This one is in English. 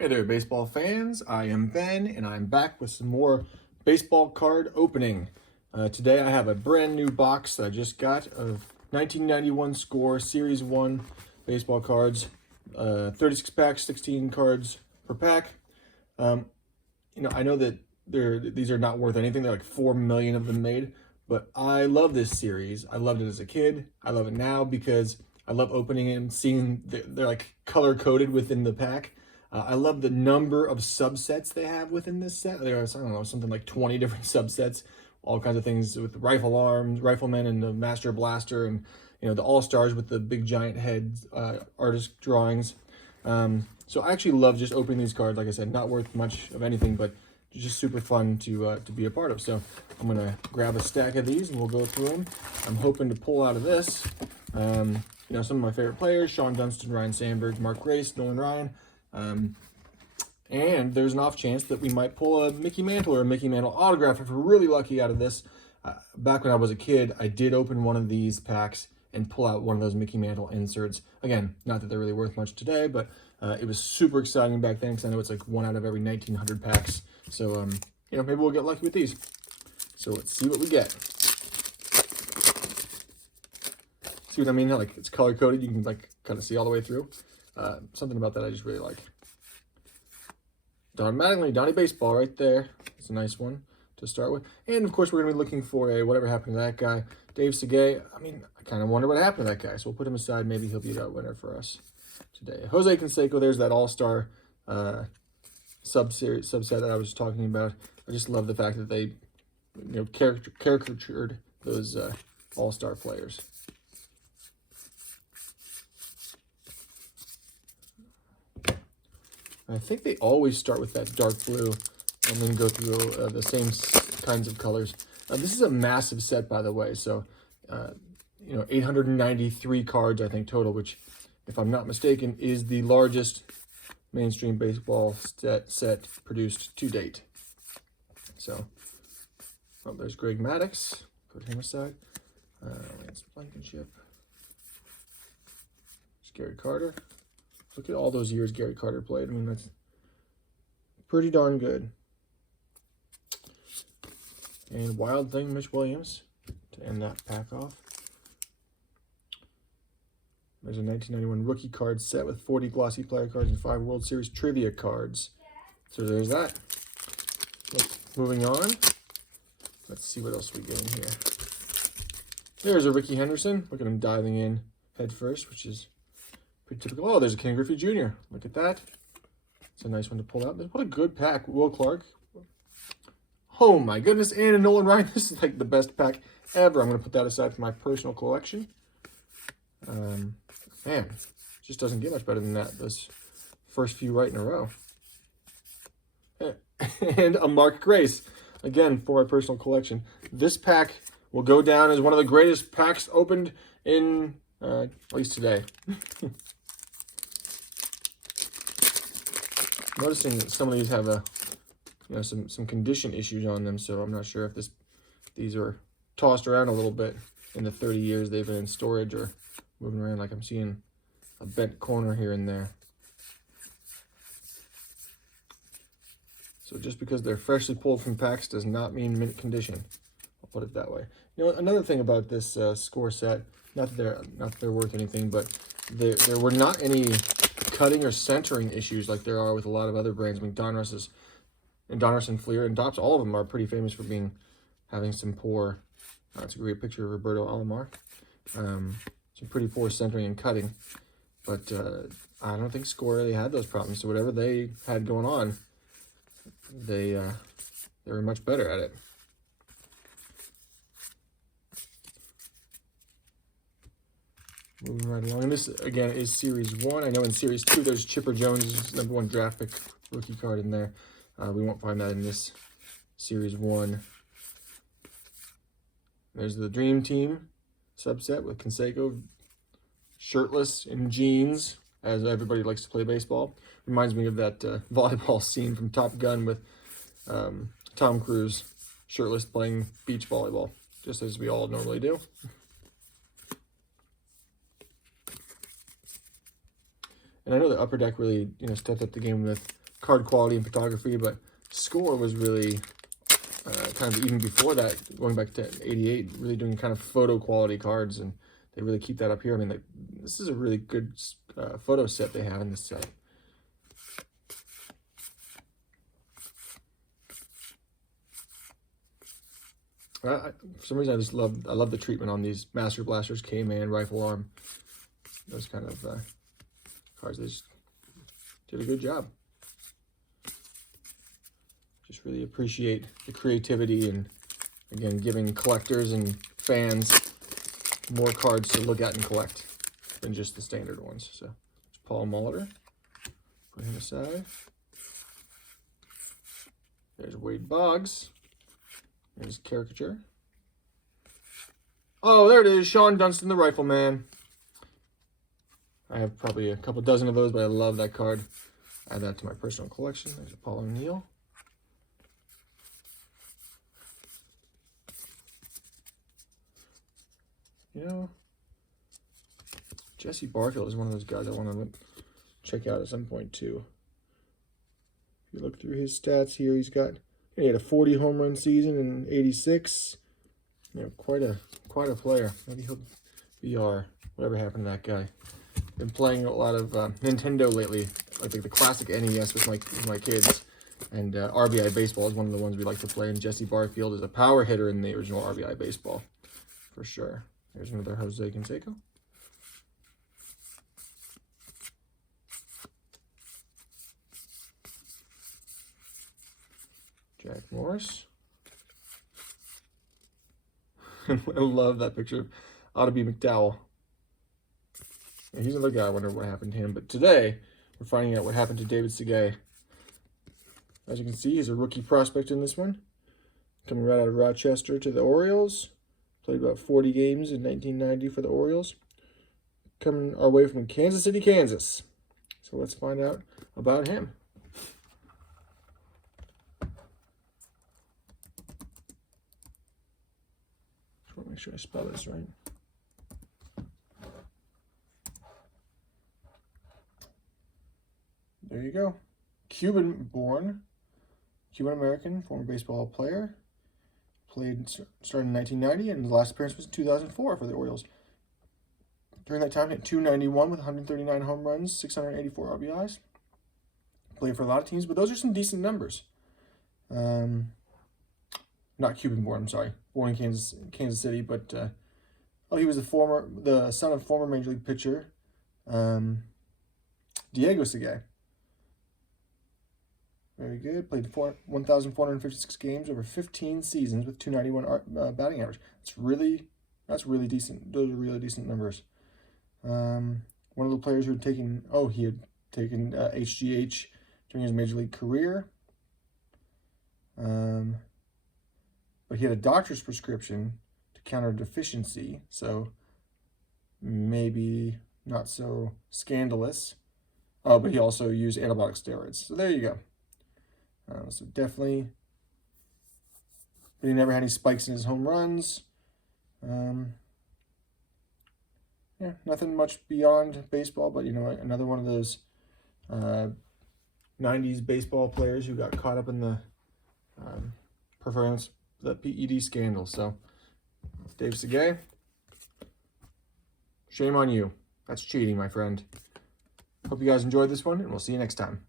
Hey there, baseball fans. I am Ben, and I'm back with some more baseball card opening. Today I have a brand new box that I just got of 1991 Score Series 1 baseball cards. 36 packs, 16 cards per pack. I know that these are not worth anything. They're like 4 million of them made, but I love this series. I loved it as a kid. I love it now because I love opening it and seeing they're like color coded within the pack. I love the number of subsets they have within this set. There's, I don't know, something like 20 different subsets, all kinds of things with rifle arms, riflemen, and the Master Blaster, and the All Stars with the big giant heads, artist drawings. So I actually love just opening these cards. Like I said, not worth much of anything, but just super fun to be a part of. So I'm gonna grab a stack of these and we'll go through them. I'm hoping to pull out of this, some of my favorite players: Sean Dunston, Ryne Sandberg, Mark Grace, Nolan Ryan. And there's an off chance that we might pull a Mickey Mantle or a Mickey Mantle autograph if we're really lucky out of this. Back when I was a kid, I did open one of these packs and pull out one of those Mickey Mantle inserts. Again, not that they're really worth much today, but it was super exciting back then because I know it's like 1 out of every 1,900 packs. So, maybe we'll get lucky with these. So let's see what we get. See what I mean? Like, it's color coded. You can like kind of see all the way through. Something about that I just really like. Don Mattingly, Donnie Baseball right there. It's a nice one to start with. And of course, we're going to be looking for a whatever happened to that guy. Dave Segay. I kind of wonder what happened to that guy. So we'll put him aside. Maybe he'll be that winner for us today. Jose Canseco, there's that all-star subset that I was talking about. I just love the fact that they caricatured those all-star players. I think they always start with that dark blue and then go through the same kinds of colors. This is a massive set, by the way. So, 893 cards, I think, total, which, if I'm not mistaken, is the largest mainstream baseball set produced to date. So, there's Greg Maddux. Put him aside. Lance Blankenship. There's Gary Carter. Look at all those years Gary Carter played. I mean, that's pretty darn good. And Wild Thing, Mitch Williams, to end that pack off. There's a 1991 rookie card set with 40 glossy player cards and 5 World Series trivia cards. So there's that. Moving on. Let's see what else we get in here. There's a Ricky Henderson. Look at him diving in head first, which is pretty typical. Oh, there's a Ken Griffey Jr. Look at that. It's a nice one to pull out. What a good pack. Will Clark. Oh my goodness. And a Nolan Ryan. This is like the best pack ever. I'm going to put that aside for my personal collection. Man, it just doesn't get much better than that. Those first few right in a row. And a Mark Grace. Again, for my personal collection. This pack will go down as one of the greatest packs opened in, at least today. Noticing that some of these have some condition issues on them, so I'm not sure if these are tossed around a little bit in the 30 years they've been in storage or moving around. Like I'm seeing a bent corner here and there. So just because they're freshly pulled from packs does not mean mint condition. I'll put it that way. Another thing about this score set, not that they're worth anything, but there were not any cutting or centering issues like there are with a lot of other brands. I mean, Donruss and Fleer and Topps, all of them are pretty famous for having some poor. That's a great picture of Roberto Alomar. Some pretty poor centering and cutting, but I don't think Score really had those problems. So whatever they had going on, they were much better at it. Moving right along. And this, again, is Series 1. I know in Series 2, there's Chipper Jones' #1 draft pick rookie card in there. We won't find that in this Series 1. There's the Dream Team subset with Canseco shirtless in jeans, as everybody likes to play baseball. Reminds me of that volleyball scene from Top Gun with Tom Cruise shirtless playing beach volleyball, just as we all normally do. And I know the Upper Deck really, stepped up the game with card quality and photography, but Score was really kind of even before that, going back to 88, really doing kind of photo quality cards, and they really keep that up here. I mean, like, this is a really good photo set they have in this set. For some reason, I love the treatment on these Master Blasters, K-Man, Rifle Arm, those kind of cards. They just did a good job. Just really appreciate the creativity and, again, giving collectors and fans more cards to look at and collect than just the standard ones. So, it's Paul Molitor. Put him aside. There's Wade Boggs. There's Caricature. Oh, there it is. Sean Dunston, the Rifleman. I have probably a couple dozen of those, but I love that card. Add that to my personal collection. There's Paul O'Neill. You know, Jesse Barfield is one of those guys I want to check out at some point too. If you look through his stats here, he had a 40 home run season in '86. You know, quite a player. Maybe he'll be whatever happened to that guy. Been playing a lot of Nintendo lately, like the classic NES with my kids. And RBI Baseball is one of the ones we like to play. And Jesse Barfield is a power hitter in the original RBI Baseball, for sure. There's another Jose Canseco. Jack Morris. I love that picture of Ottoby McDowell. And he's another guy, I wonder what happened to him. But today, we're finding out what happened to David Segay. As you can see, he's a rookie prospect in this one. Coming right out of Rochester to the Orioles. Played about 40 games in 1990 for the Orioles. Coming our way from Kansas City, Kansas. So let's find out about him. Just want to make sure I spell this right. There you go. Cuban-born, Cuban-American, former baseball player. Started in 1990, and the last appearance was in 2004 for the Orioles. During that time, hit .291 with 139 home runs, 684 RBIs. Played for a lot of teams, but those are some decent numbers. Not Cuban-born, I'm sorry. Born in Kansas City, but he was the son of former Major League pitcher Diego Segay. Very good. Played 1,456 games over 15 seasons with .291 batting average. That's really decent. Those are really decent numbers. One of the players who had taken HGH during his major league career. But he had a doctor's prescription to counter deficiency, so maybe not so scandalous. But he also used anabolic steroids. So there you go. So definitely, but he never had any spikes in his home runs. Yeah, nothing much beyond baseball, but, you know, another one of those 90s baseball players who got caught up in the the PED scandal. So, Dave Segay, shame on you. That's cheating, my friend. Hope you guys enjoyed this one, and we'll see you next time.